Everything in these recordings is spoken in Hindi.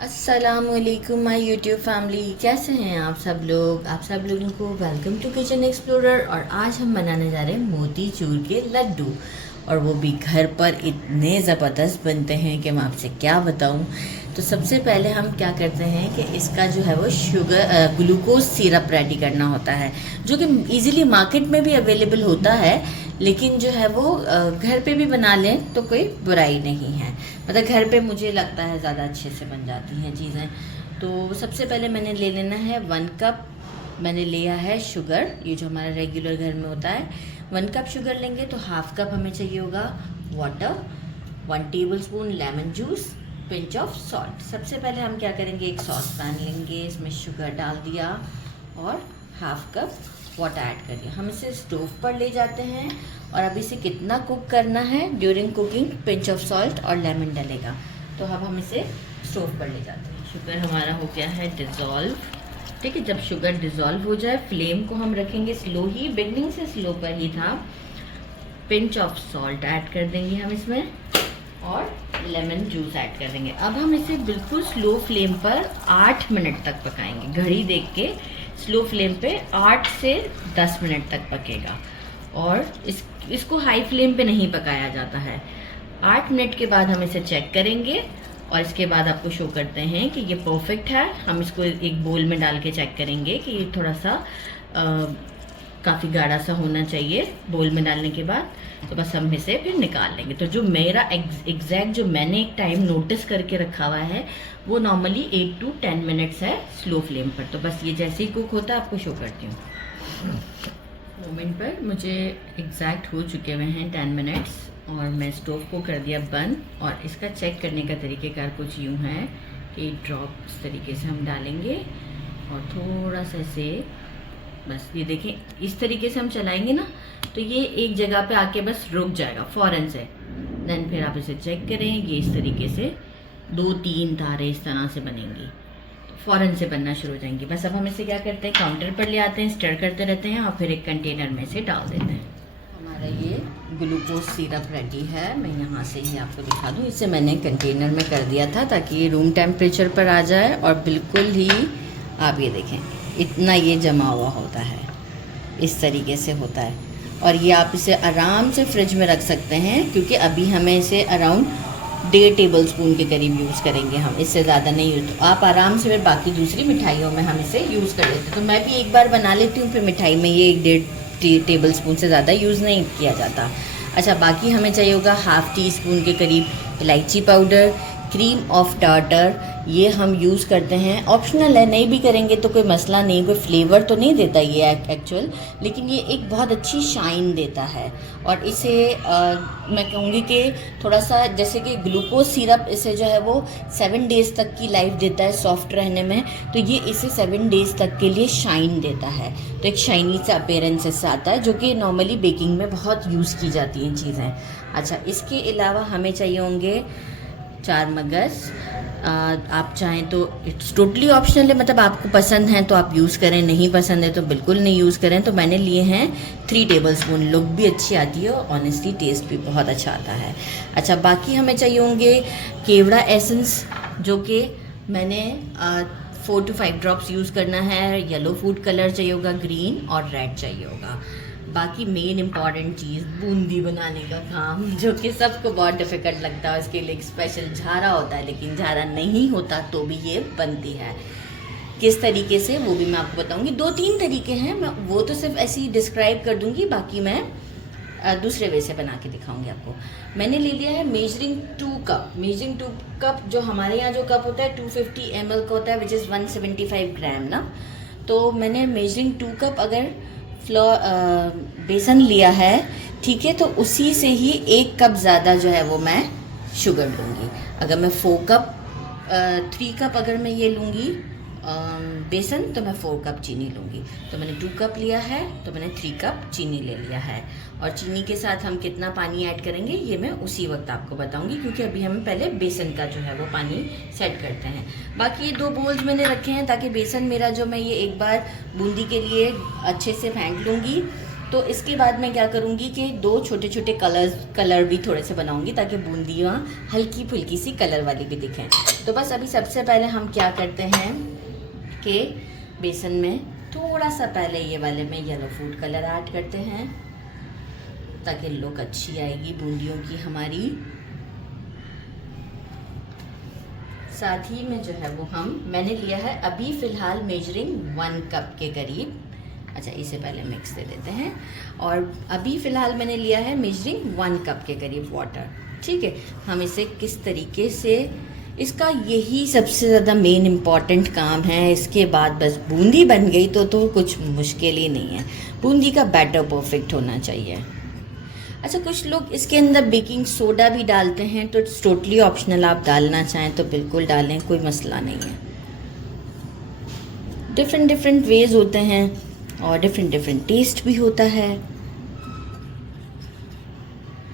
अस्सलामुअलैकुम माय यूट्यूब फैमिली, कैसे हैं आप सब लोग। आप सब लोगों को वेलकम टू किचन एक्सप्लोरर। और आज हम बनाने जा रहे हैं मोतीचूर के लड्डू, और वो भी घर पर इतने ज़बरदस्त बनते हैं कि मैं आपसे क्या बताऊं। तो सबसे पहले हम क्या करते हैं कि इसका जो है वो ग्लूकोज सिरप रेडी करना होता है, जो कि इजीली मार्केट में भी अवेलेबल होता है, लेकिन जो है वो घर पे भी बना लें तो कोई बुराई नहीं है। मतलब घर पे मुझे लगता है ज़्यादा अच्छे से बन जाती हैं चीज़ें। तो सबसे पहले मैंने ले लेना है 1 कप। मैंने लिया है शुगर, ये जो हमारा रेगुलर घर में होता है। 1 कप शुगर लेंगे तो हाफ कप हमें चाहिए होगा water, 1 tablespoon lemon juice, pinch of salt. सबसे पहले हम क्या करेंगे, एक सॉस पैन लेंगे, इसमें शुगर डाल दिया और हाफ कप वाटर ऐड कर दिया। हम इसे स्टोव पर ले जाते हैं और अब इसे कितना कुक करना है, during cooking pinch of salt और लेमन डलेगा। तो अब हम इसे स्टोव पर ले जाते हैं। शुगर हमारा हो गया है डिज़ोल्व। ठीक है, जब शुगर डिज़ोल्व हो जाए फ्लेम को हम रखेंगे स्लो ही, बिगनिंग से स्लो पर ही था। पिंच ऑफ सॉल्ट ऐड कर देंगे हम इसमें और लेमन जूस ऐड कर देंगे। अब हम इसे बिल्कुल स्लो फ्लेम पर 8 मिनट तक पकाएंगे। घड़ी देख के स्लो फ्लेम पे 8 से 10 मिनट तक पकेगा, और इसको हाई फ्लेम पे नहीं पकाया जाता है। 8 मिनट के बाद हम इसे चेक करेंगे और इसके बाद आपको शो करते हैं कि ये परफेक्ट है। हम इसको एक बोल में डाल के चेक करेंगे कि ये थोड़ा सा काफ़ी गाढ़ा सा होना चाहिए। बोल में डालने के बाद तो बस हम इसे फिर निकाल लेंगे। तो जो मेरा एग्जैक्ट जो मैंने एक टाइम नोटिस करके रखा हुआ है वो नॉर्मली 8 to 10 मिनट्स है स्लो फ्लेम पर। तो बस ये जैसे ही कुक होता है आपको शो करती हूँ। मोमेंट पर मुझे एग्जैक्ट हो चुके हुए हैं 10 मिनट्स, और मैं स्टोव को कर दिया बंद। और इसका चेक करने का तरीक़ेकार कुछ यूँ है कि ड्रॉप इस तरीके से हम डालेंगे और थोड़ा सा इसे बस ये देखें, इस तरीके से हम चलाएंगे ना तो ये एक जगह पे आके बस रुक जाएगा फ़ौरन से। देन फिर आप इसे चेक करें, ये इस तरीके से 2-3 तारे इस तरह से बनेंगी, तो फ़ौरन से बनना शुरू हो जाएंगी। बस अब हम इसे क्या करते हैं, काउंटर पर ले आते हैं, स्टर करते रहते हैं और फिर एक कंटेनर में से डाल देते हैं। हमारा ये ग्लूकोज सिरप रेडी है। मैं यहाँ से ही आपको दिखा दूँ, इसे मैंने कंटेनर में कर दिया था ताकि ये रूम टेम्परेचर पर आ जाए, और बिल्कुल ही आप ये देखें इतना ये जमा हुआ होता है, इस तरीके से होता है। और ये आप इसे आराम से फ्रिज में रख सकते हैं, क्योंकि अभी हमें इसे अराउंड 1.5 टेबलस्पून के करीब यूज़ करेंगे हम, इससे ज़्यादा नहीं यूज़। तो आप आराम से फिर बाकी दूसरी मिठाइयों में हम इसे यूज़ कर लेते हैं। तो मैं भी एक बार बना लेती हूँ, फिर मिठाई में ये 1.5 टेबलस्पून से ज़्यादा यूज़ नहीं किया जाता। अच्छा, बाकी हमें चाहिए होगा हाफ़ टी स्पून के करीब इलायची पाउडर, क्रीम ऑफ टार्टर, ये हम यूज़ करते हैं, ऑप्शनल है, नहीं भी करेंगे तो कोई मसला नहीं, कोई फ्लेवर तो नहीं देता ये एक्चुअल, लेकिन ये एक बहुत अच्छी शाइन देता है। और इसे मैं कहूँगी कि थोड़ा सा जैसे कि ग्लूकोज सिरप इसे जो है वो 7 डेज़ तक की लाइफ देता है सॉफ्ट रहने में, तो ये इसे 7 डेज़ तक के लिए शाइन देता है। तो एक शाइनी सा अपीयरेंस इससे आता है, जो कि नॉर्मली बेकिंग में बहुत यूज़ की जाती हैं चीज़ें। अच्छा, इसके अलावा हमें चाहिए होंगे 4 मगज़। आप चाहें तो इट्स टोटली ऑप्शनल है, मतलब आपको पसंद है तो आप यूज़ करें, नहीं पसंद है तो बिल्कुल नहीं यूज़ करें। तो मैंने लिए हैं 3 टेबलस्पून। लुक भी अच्छी आती है और ऑनेस्टली टेस्ट भी बहुत अच्छा आता है। अच्छा, बाकी हमें चाहिए होंगे केवड़ा एसेंस, जो कि मैंने 4 to 5 ड्रॉप्स यूज़ करना है। येलो फूड कलर चाहिए होगा, ग्रीन और रेड चाहिए होगा। बाकी मेन इम्पॉर्टेंट चीज़ बूंदी बनाने का काम, जो कि सबको बहुत डिफ़िकल्ट लगता है। उसके लिए एक स्पेशल झारा होता है, लेकिन झारा नहीं होता तो भी ये बनती है। किस तरीके से वो भी मैं आपको बताऊंगी। 2-3 तरीके हैं, मैं वो तो सिर्फ ऐसे ही डिस्क्राइब कर दूंगी, बाकी मैं दूसरे वे से बना के दिखाऊंगी आपको। मैंने ले लिया है मेजरिंग 2 कप। मेजरिंग 2 कप जो हमारे यहाँ जो कप होता है 250 ml का होता है, विच इज़ 175 ग्राम ना। तो मैंने मेजरिंग 2 कप अगर बेसन लिया है, ठीक है, तो उसी से ही 1 कप ज़्यादा जो है वो मैं शुगर लूँगी। अगर मैं 3 कप अगर मैं ये लूँगी बेसन, तो मैं 4 कप चीनी लूँगी। तो मैंने 2 कप लिया है तो मैंने 3 कप चीनी ले लिया है। और चीनी के साथ हम कितना पानी ऐड करेंगे ये मैं उसी वक्त आपको बताऊंगी, क्योंकि अभी हम पहले बेसन का जो है वो पानी सेट करते हैं। बाकी ये 2 बोल्स मैंने रखे हैं ताकि बेसन मेरा जो मैं ये एक बार बूंदी के लिए अच्छे से फेंट लूँगी, तो इसके बाद मैं क्या करूँगी कि 2 छोटे छोटे कलर भी थोड़े से बनाऊँगी ताकि बूंदियाँ हल्की फुल्की सी कलर वाली भी दिखें। तो बस अभी सबसे पहले हम क्या करते हैं कि बेसन में थोड़ा सा पहले ये वाले में येलो फूड कलर ऐड करते हैं ताकि लुक अच्छी आएगी बूंदियों की हमारी। साथ ही में जो है वो मैंने लिया है अभी फ़िलहाल मेजरिंग 1 कप के करीब। अच्छा, इसे पहले मिक्स दे देते हैं। और अभी फ़िलहाल मैंने लिया है मेजरिंग 1 कप के करीब वाटर। ठीक है, हम इसे किस तरीके से, इसका यही सबसे ज़्यादा मेन इम्पॉर्टेंट काम है। इसके बाद बस बूंदी बन गई तो कुछ मुश्किल ही नहीं है। बूंदी का बैटर परफेक्ट होना चाहिए। अच्छा, कुछ लोग इसके अंदर बेकिंग सोडा भी डालते हैं, तो इट्स टोटली ऑप्शनल। आप डालना चाहें तो बिल्कुल डालें, कोई मसला नहीं है। डिफरेंट वेज होते हैं और डिफरेंट टेस्ट भी होता है।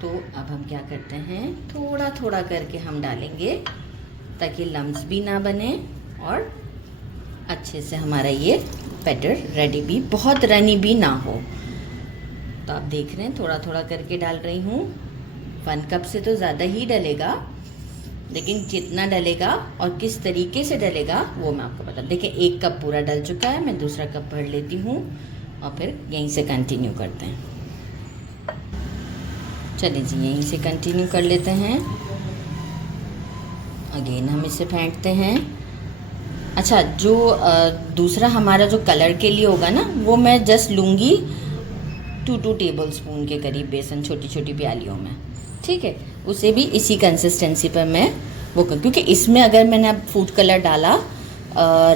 तो अब हम क्या करते हैं, थोड़ा थोड़ा करके हम डालेंगे ताकि लम्स भी ना बने और अच्छे से हमारा ये बैटर रेडी भी, बहुत रनी भी ना हो। तो आप देख रहे हैं थोड़ा थोड़ा करके डाल रही हूँ। 1 कप से तो ज़्यादा ही डलेगा, लेकिन जितना डलेगा और किस तरीके से डलेगा वो मैं आपको बता। देखिए 1 कप पूरा डल चुका है, मैं दूसरा कप भर लेती हूँ और फिर यहीं से कंटिन्यू करते हैं। चलिए जी, यहीं से कंटिन्यू कर लेते हैं। अगेन हम इसे फेंटते हैं। अच्छा, जो दूसरा हमारा जो कलर के लिए होगा ना, वो मैं जस्ट लूँगी 2 टेबल स्पून के करीब बेसन, छोटी छोटी प्यालियों में। ठीक है, उसे भी इसी कंसिस्टेंसी पर मैं वो क्योंकि इसमें अगर मैंने अब फूड कलर डाला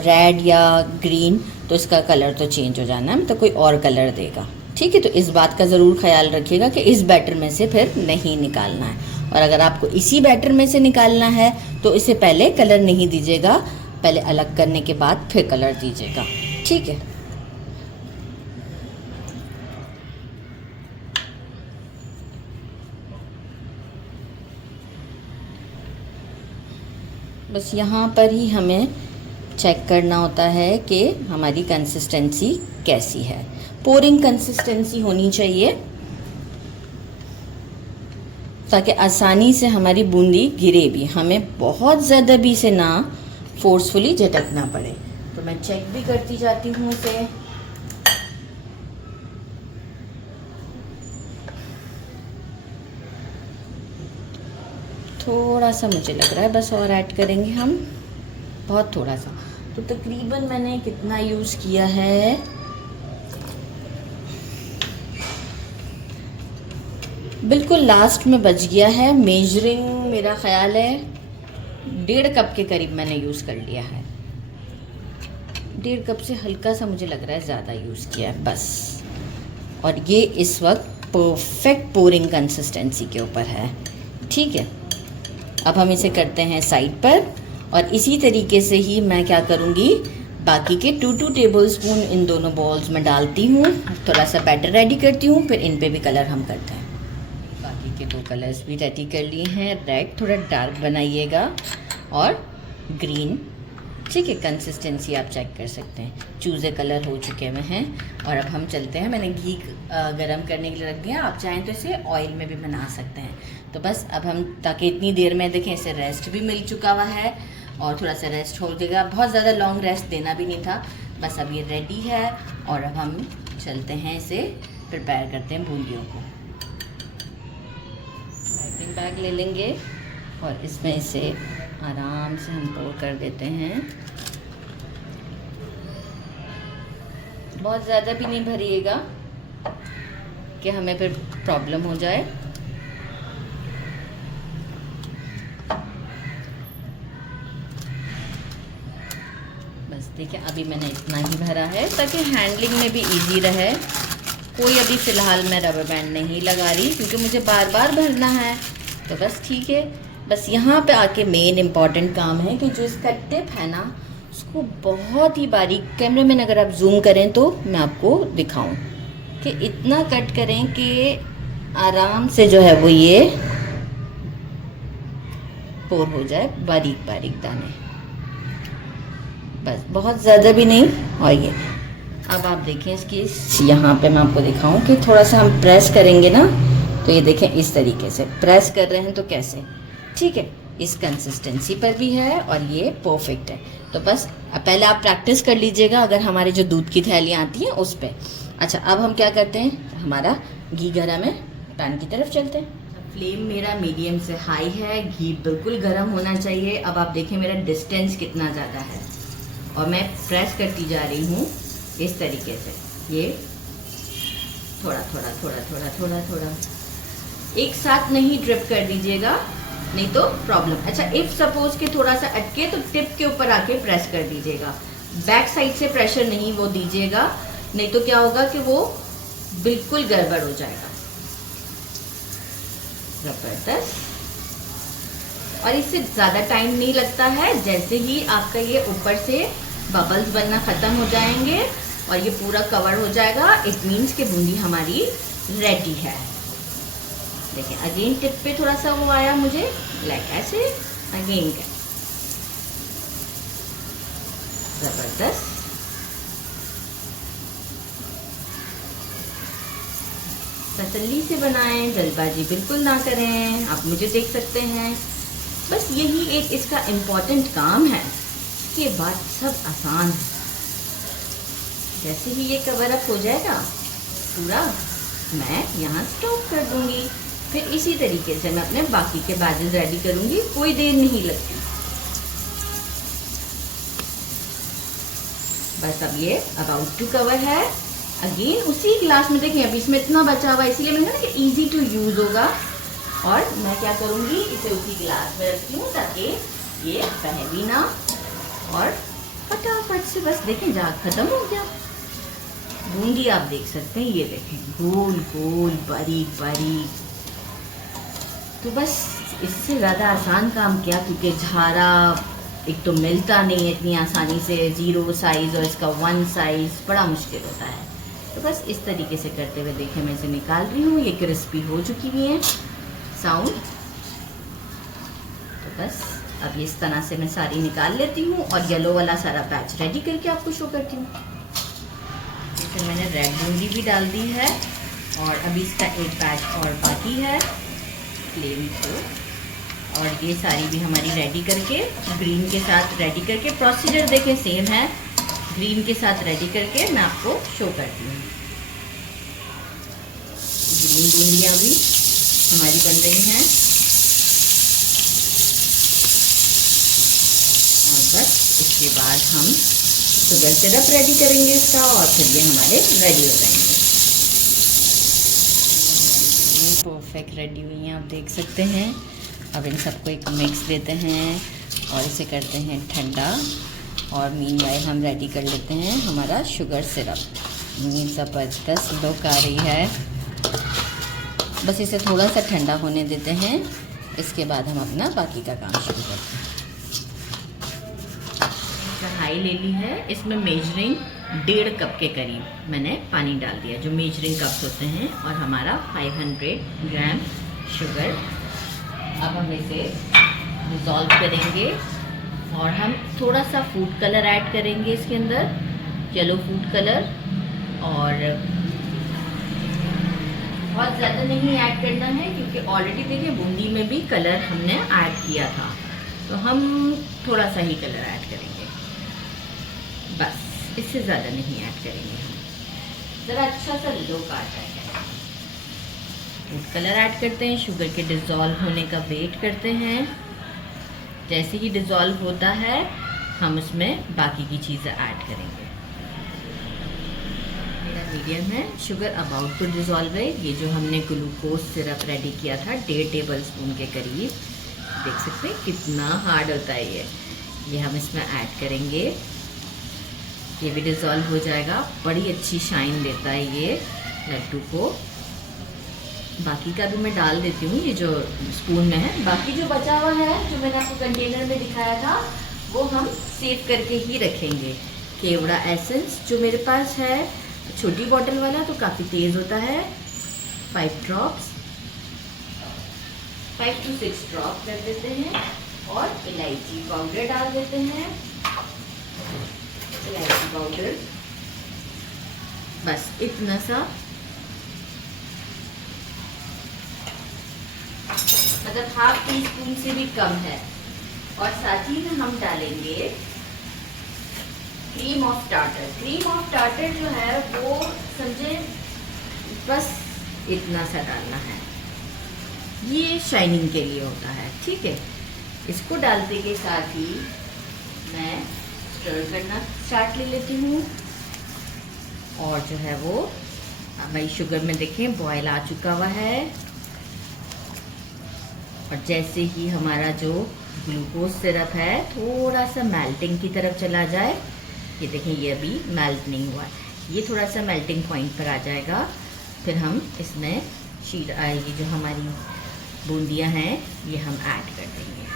रेड या ग्रीन तो इसका कलर तो चेंज हो जाना है, तो कोई और कलर देगा। ठीक है, तो इस बात का ज़रूर ख्याल रखिएगा कि इस बैटर में से फिर नहीं निकालना है। और अगर आपको इसी बैटर में से निकालना है तो इसे पहले कलर नहीं दीजिएगा, पहले अलग करने के बाद फिर कलर दीजिएगा। ठीक है, बस यहाँ पर ही हमें चेक करना होता है कि हमारी कंसिस्टेंसी कैसी है। पोरिंग कंसिस्टेंसी होनी चाहिए ताकि आसानी से हमारी बूंदी गिरे भी, हमें बहुत ज़्यादा भी इसे ना फोर्सफुली झटकना पड़े। तो मैं चेक भी करती जाती हूँ इसे। थोड़ा सा मुझे लग रहा है बस और ऐड करेंगे हम, बहुत थोड़ा सा। तो तकरीबन मैंने कितना यूज़ किया है, बिल्कुल लास्ट में बच गया है। मेजरिंग मेरा ख्याल है 1.5 कप के करीब मैंने यूज़ कर लिया है। 1.5 कप से हल्का सा मुझे लग रहा है ज़्यादा यूज़ किया है बस। और ये इस वक्त परफेक्ट पोरिंग कंसिस्टेंसी के ऊपर है। ठीक है, अब हम इसे करते हैं साइड पर। और इसी तरीके से ही मैं क्या करूँगी, बाकी के 2 टेबल स्पून इन दोनों बॉल्स में डालती हूँ, थोड़ा सा बैटर रेडी करती हूँ, फिर इन पे भी कलर हम करते हैं। बाकी के 2 कलर्स भी रेडी कर लिए हैं। रेड थोड़ा डार्क बनाइएगा और ग्रीन। ठीक है, कंसिस्टेंसी आप चेक कर सकते हैं, चूज़े कलर हो चुके हुए हैं। और अब हम चलते हैं, मैंने घी गरम करने के लिए रख दिया, आप चाहें तो इसे ऑयल में भी बना सकते हैं। तो बस अब हम, ताकि इतनी देर में देखें इसे रेस्ट भी मिल चुका हुआ है और थोड़ा सा रेस्ट हो जाएगा, बहुत ज़्यादा लॉन्ग रेस्ट देना भी नहीं था। बस अब ये रेडी है और अब हम चलते हैं इसे प्रिपेयर करते हैं बूंदियों को। पाइपिंग बैग ले लेंगे और इसमें इसे आराम से हम पोर कर देते हैं। बहुत ज़्यादा भी नहीं भरिएगा कि हमें फिर प्रॉब्लम हो जाए। बस देखिए, अभी मैंने इतना ही भरा है ताकि हैंडलिंग में भी इजी रहे। कोई अभी फ़िलहाल मैं रबर बैंड नहीं लगा रही क्योंकि मुझे बार बार भरना है। तो बस ठीक है, बस यहाँ पे आके मेन इम्पॉर्टेंट काम है कि जो इसका टिप है ना, उसको बहुत ही बारीक, कैमरे में अगर आप जूम करें तो मैं आपको दिखाऊं कि इतना कट करें कि आराम से जो है वो ये पोर हो जाए, बारीक बारीक दाने, बस बहुत ज़्यादा भी नहीं। और ये अब आप देखें इसकी यहाँ पे मैं आपको दिखाऊं कि थोड़ा सा हम प्रेस करेंगे ना, तो ये देखें इस तरीके से प्रेस कर रहे हैं तो कैसे, ठीक है, इस कंसिस्टेंसी पर भी है और ये परफेक्ट है। तो बस पहले आप प्रैक्टिस कर लीजिएगा अगर हमारे जो दूध की थैलियाँ आती हैं उस पर। अच्छा, अब हम क्या करते हैं, हमारा घी गरम है, पैन की तरफ चलते हैं। फ्लेम मेरा मीडियम से हाई है, घी बिल्कुल गर्म होना चाहिए। अब आप देखें मेरा डिस्टेंस कितना ज़्यादा है और मैं प्रेस करती जा रही हूँ इस तरीके से, ये थोड़ा थोड़ा थोड़ा थोड़ा थोड़ा थोड़ा, एक साथ नहीं ड्रिप कर दीजिएगा नहीं तो प्रॉब्लम। अच्छा, इफ सपोज के थोड़ा सा अटके तो टिप के ऊपर आके प्रेस कर दीजिएगा, बैक साइड से प्रेशर नहीं वो दीजिएगा, नहीं तो क्या होगा कि वो बिल्कुल गड़बड़ हो जाएगा। जबरदस्त, और इससे ज़्यादा टाइम नहीं लगता है। जैसे ही आपका ये ऊपर से बबल्स बनना ख़त्म हो जाएंगे और ये पूरा कवर हो जाएगा, इट मीन्स कि बूंदी हमारी रेडी है। देखिए अगेन टिप पे थोड़ा सा वो आया मुझे, लाइक ऐसे अगेन का, जबरदस्त। तसल्ली से बनाएं, जल्दबाजी बिल्कुल ना करें। आप मुझे देख सकते हैं, बस यही एक इसका इम्पोर्टेंट काम है, कि बात सब आसान है। जैसे ही ये कवर अप हो जाएगा पूरा, मैं यहाँ स्टॉप कर दूंगी। फिर इसी तरीके से मैं अपने बाकी के बैचेस रेडी करूंगी, कोई देर नहीं लगती। बस अब ये अबाउट टू कवर है। अगेन उसी ग्लास में देखें, अभी इसमें इतना बचा हुआ है, इसीलिए मैंने कहा कि इजी टू यूज होगा। और मैं क्या करूंगी, इसे उसी गिलास में रखती हूँ ताकि ये बहे भी ना, और फटाफट से बस देखें जाग खत्म हो गया। बूंदी आप देख सकते हैं, ये देखें गोल गोल बारीक बारीक। तो बस इससे ज़्यादा आसान काम क्या, क्योंकि झारा एक तो मिलता नहीं है इतनी आसानी से, 0 साइज़ और इसका 1 साइज़ बड़ा मुश्किल होता है। तो बस इस तरीके से करते हुए देखें मैं इसे निकाल रही हूँ, ये क्रिस्पी हो चुकी हुई है साउंड। तो बस अब इस तरह से मैं सारी निकाल लेती हूँ और येलो वाला सारा बैच रेडी करके आपको शो करती हूँ। इसमें मैंने रेड बूंदी भी डाल दी है और अभी इसका एक बैच और बाकी है फ्लेम को, और ये सारी भी हमारी रेडी करके ग्रीन के साथ रेडी करके, प्रोसीजर देखें सेम है, ग्रीन के साथ रेडी करके मैं आपको शो करती हूँ। ग्रीन बूंदियाँ भी हमारी बन रही हैं और बस इसके बाद हम शुगर सिरप रेडी करेंगे इसका, और फिर ये हमारे रेडी हो जाएंगे। परफेक्ट रेडी हुई हैं, आप देख सकते हैं। अब इन सबको एक मिक्स देते हैं और इसे करते हैं ठंडा, और मीनवाइल हम रेडी कर लेते हैं हमारा शुगर सिरप। ज़बरदस्त लुक आ रही है। बस इसे थोड़ा सा ठंडा होने देते हैं, इसके बाद हम अपना बाकी का काम शुरू करते हैं। कढ़ाई ले ली है, इसमें मेजरिंग 1.5 कप के करीब मैंने पानी डाल दिया, जो मेजरिंग कप्स होते हैं, और हमारा 500 ग्राम शुगर। अब हम इसे डिज़ोल्व करेंगे और हम थोड़ा सा फूड कलर ऐड करेंगे इसके अंदर, येलो फूड कलर, और बहुत ज़्यादा नहीं ऐड करना है क्योंकि ऑलरेडी देखिए बूंदी में भी कलर हमने ऐड किया था, तो हम थोड़ा सा ही कलर ऐड करेंगे, बस इससे ज़्यादा नहीं ऐड करेंगे। ज़रा अच्छा सा लुक आता है। फूड कलर ऐड करते हैं, शुगर के डिज़ोल्व होने का वेट करते हैं। जैसे ही डिज़ोल्व होता है हम उसमें बाकी की चीज़ें ऐड करेंगे। मेरा मीडियम है, शुगर अबाउट टू डिज़ोल्व है। ये जो हमने ग्लूकोज सिरप रेडी किया था 1.5 टेबल स्पून के करीब, देख सकते हैं कितना हार्ड होता है ये हम इसमें ऐड करेंगे। ये भी डिज़ोल्व हो जाएगा, बड़ी अच्छी शाइन देता है ये लड्डू को। बाकी का भी मैं डाल देती हूँ, ये जो स्पून में है। बाकी जो बचा हुआ है जो मैंने आपको कंटेनर में दिखाया था वो हम सेव करके ही रखेंगे। केवड़ा एसेंस जो मेरे पास है, छोटी बॉटल वाला, तो काफ़ी तेज़ होता है, 5 ड्रॉप्स, 5 to 6 ड्रॉप कर देते हैं, और इलायची पाउडर डाल देते हैं। इलायची पाउडर बस इतना सा, मतलब हाफ टी स्पून से भी कम है। और साथ ही में हम डालेंगे cream of tartar. Cream of tartar जो है वो समझे बस इतना सा डालना है, ये शाइनिंग के लिए होता है, ठीक है। इसको डालते के साथ ही मैं स्टर करना स्टार्ट ले लेती हूँ। और जो है वो हमारी शुगर में देखें बॉयल आ चुका हुआ है। और जैसे ही हमारा जो ग्लूकोज सिरप है थोड़ा सा मेल्टिंग की तरफ चला जाए, ये देखें ये अभी मेल्ट नहीं हुआ है, ये थोड़ा सा मेल्टिंग पॉइंट पर आ जाएगा, फिर हम इसमें ये जो हमारी बूंदियाँ हैं ये हम ऐड कर देंगे।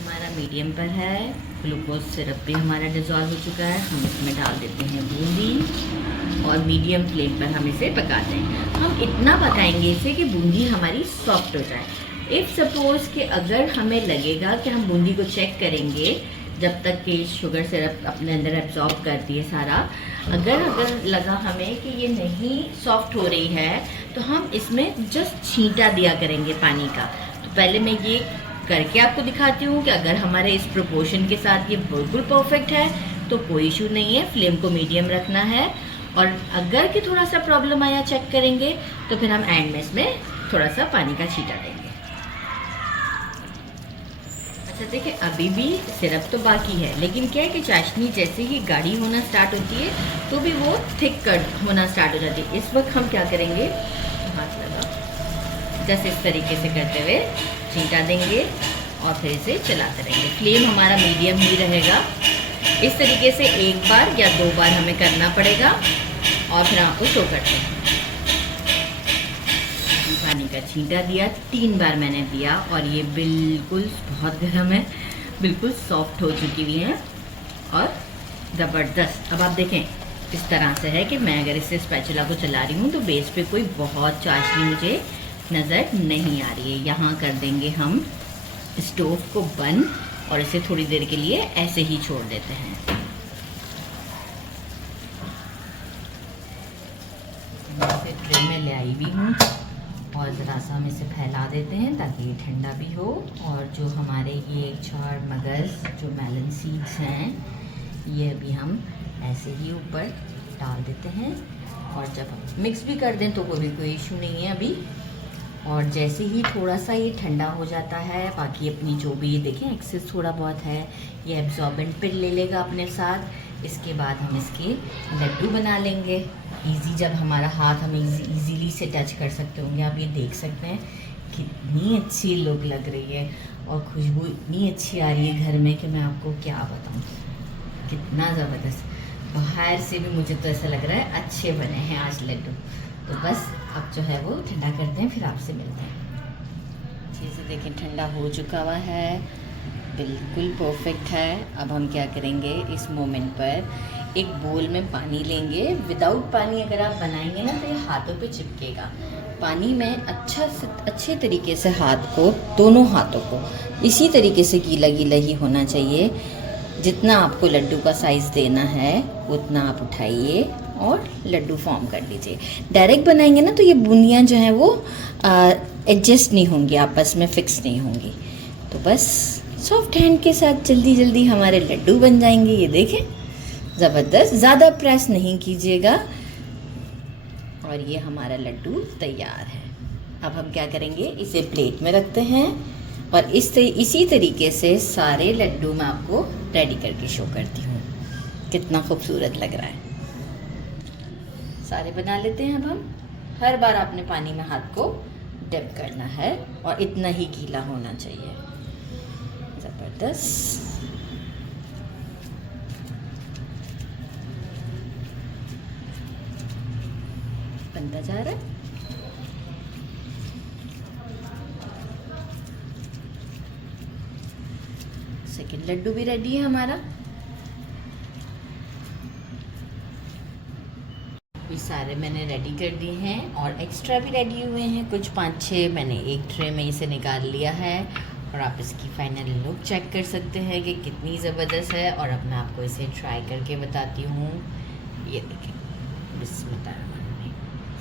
हमारा मीडियम पर है, ग्लूकोज सिरप भी हमारा डिज़ोल्व हो चुका है। हम इसमें डाल देते हैं बूंदी और मीडियम फ्लेम पर हम इसे पकाते हैं। हम इतना पकाएंगे इसे कि बूंदी हमारी सॉफ्ट हो जाए। इफ़ सपोज़ कि अगर हमें लगेगा कि हम बूंदी को चेक करेंगे जब तक कि शुगर सिरप अपने अंदर एब्जॉर्ब करती है सारा, अगर लगा हमें कि ये नहीं सॉफ्ट हो रही है तो हम इसमें जस्ट छींटा दिया करेंगे पानी का। तो पहले मैं ये करके आपको दिखाती हूँ कि अगर हमारे इस प्रोपोर्शन के साथ ये बिल्कुल परफेक्ट है तो कोई इशू नहीं है, फ्लेम को मीडियम रखना है। और अगर कि थोड़ा सा प्रॉब्लम आया चेक करेंगे तो फिर हम एंड में इसमें थोड़ा सा पानी का छींटा देंगे। अच्छा देखिए अभी भी सिरप तो बाकी है, लेकिन क्या है कि चाशनी जैसे ही गाढ़ी होना स्टार्ट होती है तो भी वो थिक होना स्टार्ट हो जाती है। इस वक्त हम क्या करेंगे, हाथ लगा जैसे इस तरीके से करते हुए छींटा देंगे और फिर इसे चलाते रहेंगे। फ्लेम हमारा मीडियम ही रहेगा। इस तरीके से एक बार या दो बार हमें करना पड़ेगा और फिर आपको शो करते हैं। पानी का छींटा दिया 3 बार मैंने दिया और ये बिल्कुल बहुत गर्म है, बिल्कुल सॉफ्ट हो चुकी हुई है और ज़बरदस्त। अब आप देखें इस तरह से है कि मैं अगर इससे स्पैचुला को चला रही हूँ तो बेस पे कोई बहुत चाशनी मुझे नज़र नहीं आ रही है। यहाँ कर देंगे हम स्टोव को बंद और इसे थोड़ी देर के लिए ऐसे ही छोड़ देते हैं। मैं इसे ट्रे में ले आई भी हूँ और ज़रा सा हम इसे फैला देते हैं ताकि ये ठंडा भी हो। और जो हमारे ये चार मगज़ जो मेलन सीड्स हैं ये अभी हम ऐसे ही ऊपर डाल देते हैं और जब हम मिक्स भी कर दें तो कोई इशू नहीं है अभी। और जैसे ही थोड़ा सा ये ठंडा हो जाता है, बाकी अपनी जो भी देखें एक्सेस थोड़ा बहुत है ये एब्जॉर्बेंट पे ले लेगा अपने साथ। इसके बाद हम इसके लड्डू बना लेंगे। इजी, जब हमारा हाथ हम इजीली से टच कर सकते होंगे। आप ये देख सकते हैं कितनी अच्छी लुक लग रही है और खुशबू इतनी अच्छी आ रही है घर में कि मैं आपको क्या बताऊँ, कितना ज़बरदस्त। बाहर से भी मुझे तो ऐसा लग रहा है अच्छे बने हैं आज लड्डू। तो बस अब जो है वो ठंडा करते हैं, फिर आपसे मिलते हैं। चीज़ें देखें ठंडा हो चुका हुआ है, बिल्कुल परफेक्ट है। अब हम क्या करेंगे, इस मोमेंट पर एक बोल में पानी लेंगे। विदाउट पानी अगर आप बनाएंगे ना तो ये हाथों पे चिपकेगा। पानी में अच्छे तरीके से हाथ को, दोनों हाथों को इसी तरीके से गीला गीला ही होना चाहिए। जितना आपको लड्डू का साइज़ देना है उतना आप उठाइए और लड्डू फॉर्म कर लीजिए। डायरेक्ट बनाएंगे ना तो ये बूंदियाँ जो हैं वो एडजस्ट नहीं होंगी, आपस में फिक्स नहीं होंगी। तो बस सॉफ्ट हैंड के साथ जल्दी जल्दी हमारे लड्डू बन जाएंगे। ये देखें ज़बरदस्त, ज़्यादा प्रेस नहीं कीजिएगा और ये हमारा लड्डू तैयार है। अब हम क्या करेंगे, इसे प्लेट में रखते हैं और इसी तरीके से सारे लड्डू मैं आपको रेडी करके शो करती हूँ। कितना खूबसूरत लग रहा है। सारे बना लेते हैं। अब हम हर बार आपने पानी में हाथ को डिप करना है और इतना ही गीला होना चाहिए। ज़बरदस्त। बनता जा रहा है। सेकंड लड्डू भी रेडी है हमारा। ये सारे मैंने रेडी कर दिए हैं और एक्स्ट्रा भी रेडी हुए हैं कुछ 5-6 मैंने एक ट्रे में इसे निकाल लिया है और आप इसकी फाइनल लुक चेक कर सकते हैं कि कितनी ज़बरदस्त है। और अब मैं आपको इसे ट्राई करके बताती हूँ। ये देखें बिस्मिल्लाहिर्रहमानिर्रहीम,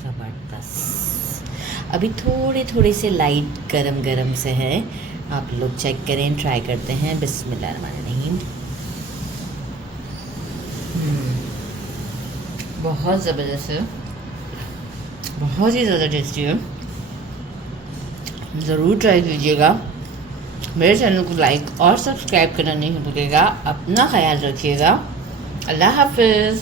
ज़बरदस्त। अभी थोड़े थोड़े से लाइट गरम गरम से है, आप लोग चेक करें, ट्राई करते हैं। बिस्मिल्लाहिर्रहमानिर्रहीम। बहुत ज़बरदस्त है, बहुत ही ज़्यादा टेस्टी है। ज़रूर ट्राई कीजिएगा। मेरे चैनल को लाइक और सब्सक्राइब करना नहीं भूलिएगा। अपना ख्याल रखिएगा। अल्लाह हाफिज़।